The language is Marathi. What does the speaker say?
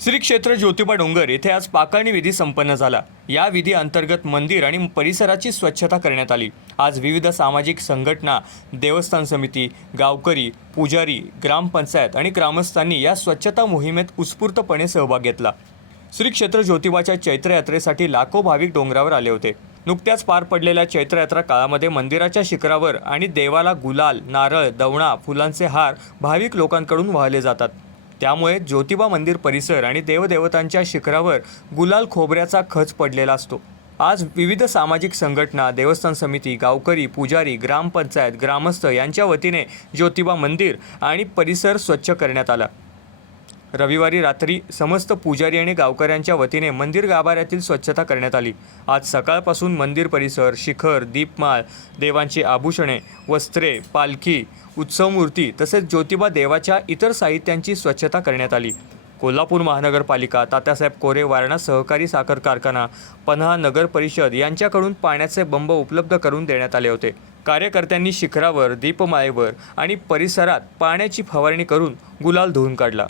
श्री क्षेत्र ज्योतिबा डोंगर येथे आज पाकाणी विधी संपन्न झाला। या विधी अंतर्गत मंदिर आणि परिसराची स्वच्छता करण्यात आली। आज विविध सामाजिक संघटना, देवस्थान समिती, गावकरी, पुजारी, ग्रामपंचायत आणि ग्रामस्थांनी या स्वच्छता मोहिमेत उत्स्फूर्तपणे सहभाग घेतला। श्री क्षेत्र ज्योतिबाच्या चैत्र यात्रेसाठी लाखो भाविक डोंगरावर आले होते। नुकत्याच पार पडलेल्या चैत्र यात्रा काळामध्ये मंदिराच्या शिखरावर आणि देवाला गुलाल, नारळ, दवणा, फुलांचे हार भाविक लोकांकडून वाहले जातात। त्यामुळे ज्योतिबा मंदिर परिसर आणि देवदेवतांच्या शिखरावर गुलाल खोबऱ्याचा खच पडलेला असतो। आज विविध सामाजिक संघटना, देवस्थान समिती, गावकरी, पुजारी, ग्रामपंचायत, ग्रामस्थ यांच्या वतीने ज्योतिबा मंदिर आणि परिसर स्वच्छ करण्यात आला। रविवारी रात्री समस्त पुजारी आणि गावकऱ्यांच्या वतीने मंदिर गाभाऱ्यातील स्वच्छता करण्यात आली। आज सकाळपासून मंदिर परिसर, शिखर, दीपमाळ, देवांची आभूषणे, वस्त्रे, पालखी, उत्सव मूर्ती तसेच ज्योतिबा देवाच्या इतर साहित्यांची स्वच्छता करण्यात आली। कोल्हापूर महानगरपालिका, तात्यासाहेब कोरे वारणा सहकारी साखर कारखाना, पन्हाळा नगर परिषद यांच्याकडून पाण्याचे बंब उपलब्ध करून देण्यात आले होते। कार्यकर्त्यांनी शिखरावर, दीपमाळेवर आणि परिसरात पाण्याची फवारणी करून गुलाल धुवून काढला।